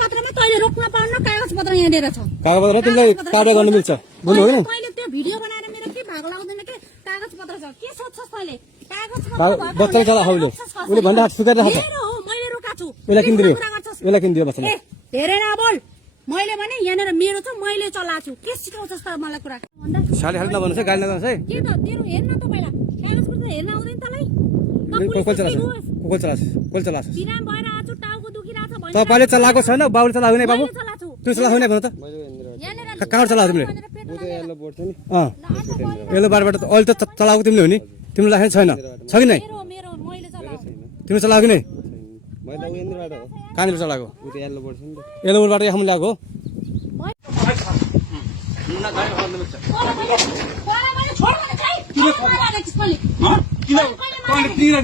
पत्रमा तैले रोक्न पाउन कागज पत्र यहाँनिर छ। कागज पत्र तिमीलाई कार्य गर्न मिल्छ बुझ्नु होइन तैले त्यो भिडियो बनाएर मेरो के भाग लाग्दैन के कागज पत्र छ के सोच्छस् तैले कागज बच्चा चला हाउले उले भन्दा हात सुकाएर राख मैले रोका छु एला किन्दियो बच्चा धेरै नबोल मैले भने यहाँनिर मेरो छ मैले चलाछु के सिकाउँछस् त मलाई कुरा साले हाल नभन्नुस् है गाली नगर्नुस् है के त तेरो हेर्न त पहिला कागज पत्र हेर्न आउँदैन तलाई कोल चलास बिराम भएर आछु टाउको दुखिरहेछ भने तपाईले चलाएको छैन बाबुले चलाएको नै बाबु चलाछु तँ चलाएको नै भन त यहाँनिर कहाँ चलाएको तिमीले येल्लो बोर्ड छ नि येल्लो बारबाट त अहिले त चलाएको तिमीले हो नि तिमीले राखेको छैन छ कि नै मेरो मैले चलाएको तिमीले चलाएको नै मैले त उयेन्द्रबाट हो कहाँनिर चलाएको उता येल्लो बोर्ड छ नि त येल्लो बोर्डबाट यहाँ ल्याएको किन